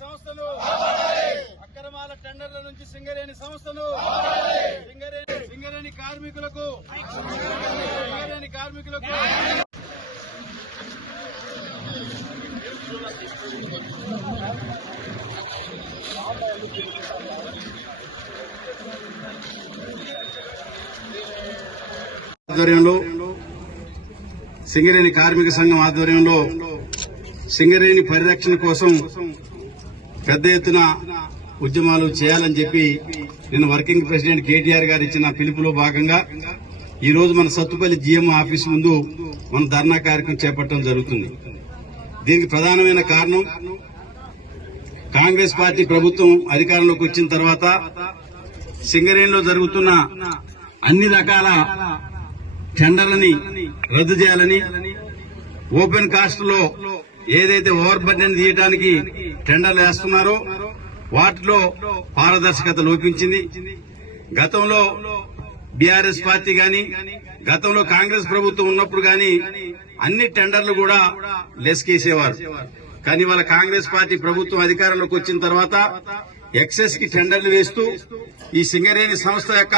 సంస్థను అక్రమాల టెండర్ల నుంచి సింగరేణి సంస్థను సింగరేణి కార్మికులకు ఆధ్వర్యంలో సింగరేణి కార్మిక సంఘం ఆధ్వర్యంలో సింగరేణి పరిరక్షణ కోసం పెద్ద ఎత్తున ఉద్యమాలు చేయాలని చెప్పి నిన్న వర్కింగ్ ప్రెసిడెంట్ కేటీఆర్ గారు ఇచ్చిన పిలుపులో భాగంగా ఈ రోజు మన సత్తుపల్లి జీఎం ఆఫీస్ ముందు మన ధర్నా కార్యక్రమం చేపట్టడం జరుగుతుంది. దీనికి ప్రధానమైన కారణం కాంగ్రెస్ పార్టీ ప్రభుత్వం అధికారంలోకి వచ్చిన తర్వాత సింగరేణిలో జరుగుతున్న అన్ని రకాల టెండర్లని రద్దు చేయాలని, ఓపెన్ కాస్ట్ లో ఏదైతే ఓవర్ బర్డెన్ తీయడానికి టెండర్లు వేస్తున్నారో వాటిలో పారదర్శకత లోపించింది. గతంలో బీఆర్ఎస్ పార్టీ గాని, గతంలో కాంగ్రెస్ ప్రభుత్వం ఉన్నప్పుడు గాని అన్ని టెండర్లు కూడా లెస్కేసేవారు. కానీ వాళ్ళ కాంగ్రెస్ పార్టీ ప్రభుత్వం అధికారంలోకి వచ్చిన తర్వాత ఎక్సెస్ కి టెండర్లు వేస్తూ ఈ సింగరేణి సంస్థ యొక్క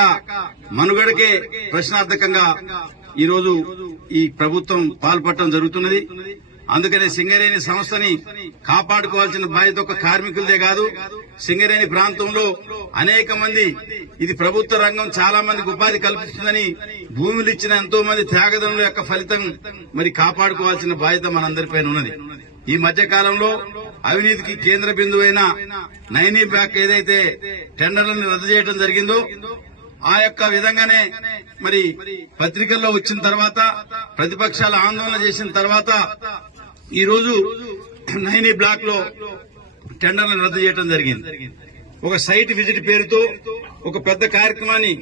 మనుగడకే ప్రశ్నార్థకంగా ఈ రోజు ఈ ప్రభుత్వం పాల్పడటం జరుగుతున్నది. అందుకనే సింగరేణి సంస్థని కాపాడుకోవాల్సిన బాధ్యత ఒక కార్మికులదే కాదు, సింగరేణి ప్రాంతంలో అనేక మంది, ఇది ప్రభుత్వ రంగం, చాలా మందికి ఉపాధి కల్పిస్తుందని భూములు ఇచ్చిన ఎంతో మంది త్యాగదనుల యొక్క ఫలితం మరి కాపాడుకోవాల్సిన బాధ్యత మనందరిపైన ఉన్నది. ఈ మధ్య కాలంలో అవినీతికి కేంద్ర బిందువైన నైనీ బ్యాక్ ఏదైతే టెండర్లను రద్దు చేయడం జరిగిందో ఆ యొక్క విధంగానే మరి పత్రికల్లో వచ్చిన తర్వాత, ప్రతిపక్షాలు ఆందోళన చేసిన తర్వాత ఈ రోజు నైనీ బ్లాక్ లో టెండర్లను రద్దు చేయడం జరిగింది. ఒక సైట్ విజిట్ పేరుతో ఒక పెద్ద కార్యక్రమాన్ని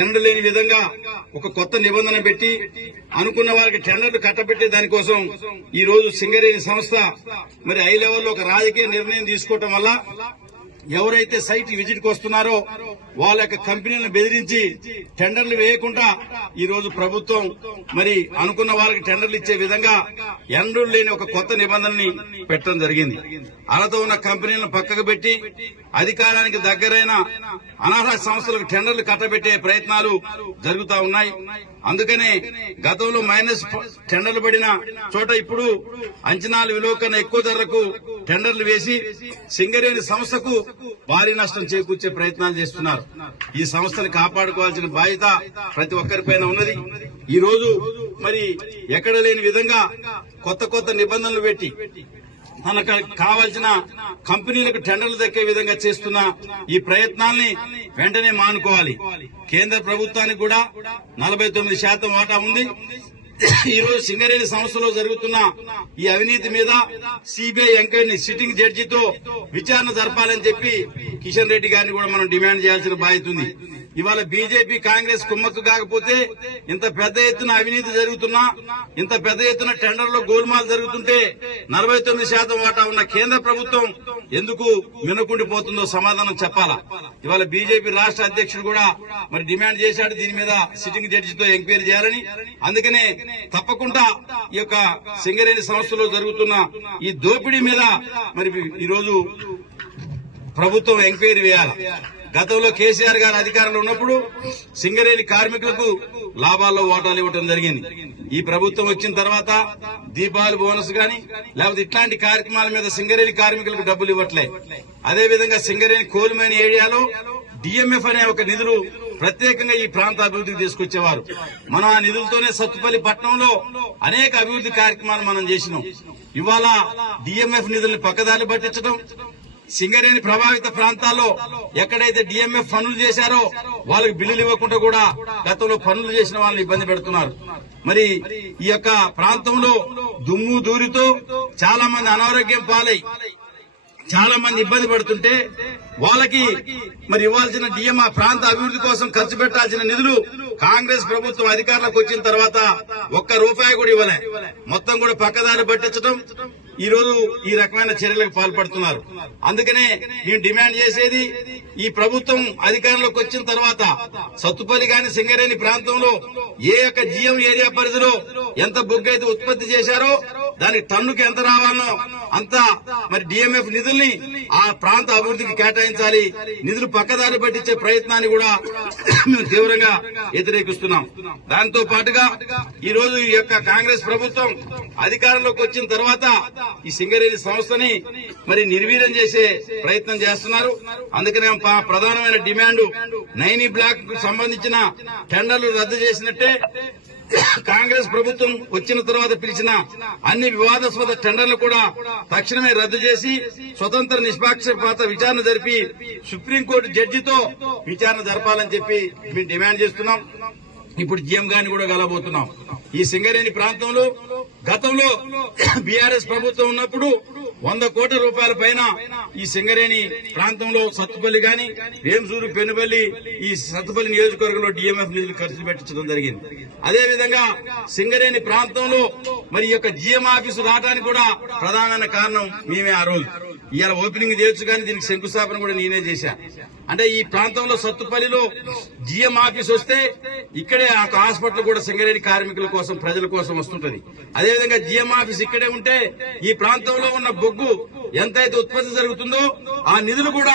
ఎన్నడలేని విధంగా ఒక కొత్త నిబంధన పెట్టి అనుకున్న వారికి టెండర్లు కట్టబెట్టే దానికోసం ఈ రోజు సింగరేణి సంస్థ మరి హై లెవెల్లో ఒక రాజకీయ నిర్ణయం తీసుకోవటం వల్ల ఎవరైతే సైట్ విజిట్ కు వస్తున్నారో వాళ్ళ యొక్క కంపెనీలను బెదిరించి టెండర్లు వేయకుండా ఈ రోజు ప్రభుత్వం మరి అనుకున్న వాళ్ళకి టెండర్లు ఇచ్చే విధంగా ఎన్నడూ లేని ఒక కొత్త నిబంధనని పెట్టడం జరిగింది. అర్హత ఉన్న కంపెనీలను పక్కకు పెట్టి అధికారానికి దగ్గరైన అనర్హ సంస్థలకు టెండర్లు కట్టబెట్టే ప్రయత్నాలు జరుగుతా ఉన్నాయి. అందుకనే గతంలో మైనస్ టెండర్లు పడిన చోట ఇప్పుడు అంచనాల విలువ కన్నా ఎక్కువ ధరలకు టెండర్లు వేసి సింగరేణి సంస్థకు భారీ నష్టం చేకూర్చే ప్రయత్నాలు చేస్తున్నారు. ఈ సంస్థను కాపాడుకోవాల్సిన బాధ్యత ప్రతి ఒక్కరిపైన ఉన్నది. ఈ రోజు మరి ఎక్కడ లేని విధంగా కొత్త నిబంధనలు పెట్టి తనకు కావాల్సిన కంపెనీలకు టెండర్లు దక్కే విధంగా చేస్తున్న ఈ ప్రయత్నాల్ని వెంటనే మానుకోవాలి. కేంద్ర ప్రభుత్వానికి కూడా 49% వాటా ఉంది. ఈ రోజు సింగరేణి సంస్థలో జరుగుతున్న ఈ అవినీతి మీద సిబిఐ ఎంక్వైరీ సిట్టింగ్ జడ్జితో విచారణ జరపాలని చెప్పి కిషన్ రెడ్డి గారిని కూడా మనం డిమాండ్ చేయాల్సిన బాధ్యత ఉంది. ఇవాళ బీజేపీ కాంగ్రెస్ కుమ్మక్కు కాకపోతే ఇంత పెద్ద ఎత్తున అవినీతి జరుగుతున్నా, ఇంత పెద్ద ఎత్తున టెండర్లో గోల్మాల్ జరుగుతుంటే 49% వాటా ఉన్న కేంద్ర ప్రభుత్వం ఎందుకు వినకుండిపోతుందో సమాధానం చెప్పాలా. ఇవాళ బీజేపీ రాష్ట్ర అధ్యక్షుడు కూడా మరి డిమాండ్ చేశాడు దీని మీద సిట్టింగ్ జడ్జితో ఎంక్వైరీ చేయాలని. అందుకనే తప్పకుండా ఈ యొక్క సింగరేణి సంస్థలో జరుగుతున్న ఈ దోపిడీ మీద మరి ఈరోజు ప్రభుత్వం ఎంక్వైరీ వేయాలి. గతంలో కేసీఆర్ గారు అధికారంలో ఉన్నప్పుడు సింగరేణి కార్మికులకు లాభాల్లో వాటాలు ఇవ్వడం జరిగింది. ఈ ప్రభుత్వం వచ్చిన తర్వాత దీపావళి బోనస్ గాని లేకపోతే ఇట్లాంటి కార్యక్రమాల మీద సింగరేణి కార్మికులకు డబ్బులు ఇవ్వట్లే. అదేవిధంగా సింగరేణి కోల్మైన ఏరియాలో డిఎంఎఫ్ అనే ఒక నిధులు ప్రత్యేకంగా ఈ ప్రాంత అభివృద్ధికి తీసుకొచ్చేవారు. మనం ఆ నిధులతోనే సత్తుపల్లి పట్టణంలో అనేక అభివృద్ధి కార్యక్రమాలు మనం చేసినాం. ఇవాళ డిఎంఎఫ్ నిధుల్ని పక్కదారి పట్టించడం, సింగరేణి ప్రభావిత ప్రాంతాల్లో ఎక్కడైతే డిఎంఎఫ్ పనులు చేశారో వాళ్ళకి బిల్లులు ఇవ్వకుండా కూడా గతంలో పనులు చేసిన వాళ్ళని ఇబ్బంది పెడుతున్నారు. మరి ఈ యొక్క ప్రాంతంలో దుమ్ము దూరితో చాలా మంది అనారోగ్యం పాలై చాలా మంది ఇబ్బంది పడుతుంటే వాళ్ళకి మరి ఇవ్వాల్సిన డిఎం ఆ ప్రాంత అభివృద్ధి కోసం ఖర్చు పెట్టాల్సిన నిధులు కాంగ్రెస్ ప్రభుత్వం అధికారంలోకి వచ్చిన తర్వాత ఒక్క రూపాయి కూడా ఇవ్వలే. మొత్తం కూడా పక్కదారి పట్టించడం ఈ రోజు ఈ రకమైన చర్యలకు పాల్పడుతున్నారు. అందుకనే మేము డిమాండ్ చేసేది ఈ ప్రభుత్వం అధికారంలోకి వచ్చిన తర్వాత సత్తుపల్లి గాని సింగరేణి ప్రాంతంలో ఏ యొక్క జిఎం ఏరియా పరిధిలో ఎంత బొగ్గు అయితే ఉత్పత్తి చేశారో దానికి టన్నుకి ఎంత రావాలనో అంత మరి డిఎంఎఫ్ నిధుల్ని ఆ ప్రాంత అభివృద్ధికి కేటాయించాలి. నిధులు పక్కదారి పట్టించే ప్రయత్నాన్ని కూడా మేము తీవ్రంగా వ్యతిరేకిస్తున్నాం. దాంతో పాటుగా ఈ రోజు ఈ యొక్క కాంగ్రెస్ ప్రభుత్వం అధికారంలోకి వచ్చిన తర్వాత ఈ సింగరేణి సంస్థని మరి నిర్వీర్యం చేసే ప్రయత్నం చేస్తున్నారు. అందుకనే ప్రధానమైన డిమాండ్ నైని బ్లాక్ కు సంబంధించిన టెండర్లు రద్దు చేసినట్టే కాంగ్రెస్ ప్రభుత్వం వచ్చిన తర్వాత పిలిచిన అన్ని వివాదాస్పద టెండర్లు కూడా తక్షణమే రద్దు చేసి స్వతంత్ర నిష్పక్షపాత విచారణ జరిపి సుప్రీంకోర్టు జడ్జితో విచారణ జరపాలని చెప్పి మేము డిమాండ్ చేస్తున్నాం. ఇప్పుడు జిఎం గాని కూడా కలబోతున్నాం. ఈ సింగరేణి ప్రాంతంలో గతంలో బీఆర్ఎస్ ప్రభుత్వం ఉన్నప్పుడు 100 కోట్ల రూపాయల పైన ఈ సింగరేణి ప్రాంతంలో సత్తుపల్లి గాని వేంసూరు పెనుబల్లి ఈ సత్తుపల్లి నియోజకవర్గంలో డిఎంఎఫ్ నిధులు ఖర్చు పెట్టించడం జరిగింది. అదేవిధంగా సింగరేణి ప్రాంతంలో మరి ఈ యొక్క జిఎం ఆఫీసు రావడానికి కూడా ప్రధానమైన కారణం మేమే. ఆ రోజు ఇవాళ ఓపెనింగ్ చేయొచ్చు కానీ దీనికి శంకుస్థాపన కూడా నేనే చేశా. అంటే ఈ ప్రాంతంలో సత్తుపల్లిలో జిఎం ఆఫీస్ వస్తే ఇక్కడే ఆ హాస్పిటల్ కూడా సింగరేణి కార్మికుల కోసం ప్రజల కోసం వస్తుంటది. అదేవిధంగా జిఎం ఆఫీస్ ఇక్కడే ఉంటే ఈ ప్రాంతంలో ఉన్న బొగ్గు ఎంతైతే ఉత్పత్తి జరుగుతుందో ఆ నిధులు కూడా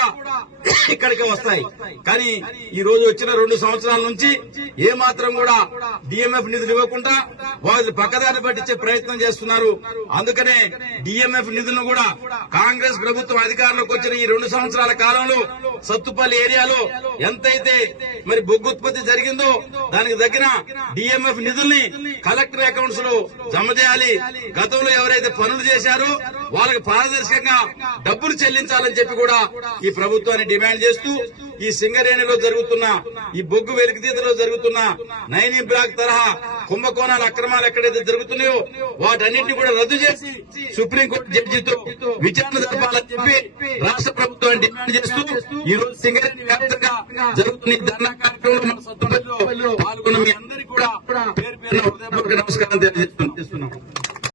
ఇక్కడికి వస్తాయి. కానీ ఈ రోజు వచ్చిన 2 సంవత్సరాల నుంచి ఏ మాత్రం కూడా డిఎంఎఫ్ నిధులు ఇవ్వకుండా వాళ్ళు పక్కదారి పట్టించే ప్రయత్నం చేస్తున్నారు. అందుకనే డిఎంఎఫ్ నిధులను కూడా కాంగ్రెస్ ప్రభుత్వం అధికారంలోకి వచ్చిన ఈ 2 సంవత్సరాల కాలంలో సత్తుపల్లి ఏరియాలో ఎంతైతే మరి బొగ్గు ఉత్పత్తి జరిగిందో దానికి తగిన డిఎంఎఫ్ నిధుల్ని కలెక్టర్ అకౌంట్స్ లో జమ చేయాలి. గతంలో ఎవరైతే పనులు చేశారో వాళ్ళకి పారదర్శకంగా డబ్బులు చెల్లించాలని చెప్పి కూడా ఈ ప్రభుత్వాన్ని డిమాండ్ చేస్తూ ఈ సింగరేణిలో జరుగుతున్న ఈ బొగ్గు వెలికితీతలో జరుగుతున్న నైని బ్లాక్ తరహా కుంభకోణాల అక్రమాలు ఎక్కడైతే జరుగుతున్నాయో వాటన్నింటినీ కూడా రద్దు చేసి సుప్రీంకోర్టు జడ్జితో విచారణ జరపాలని చెప్పి రాష్ట్ర ప్రభుత్వాన్ని డిమాండ్ చేస్తూ ఈ రోజు సింగరేణి వ్యాప్తంగా జరుగుతున్న ఈ ధర్నా కార్యక్రమంలో మన సత్తుపల్లిలో పాల్గొన్న మీ అందరికీ కూడా పేరు పేరున హృదయపూర్వక నమస్కారం తెలియజేస్తున్నాం.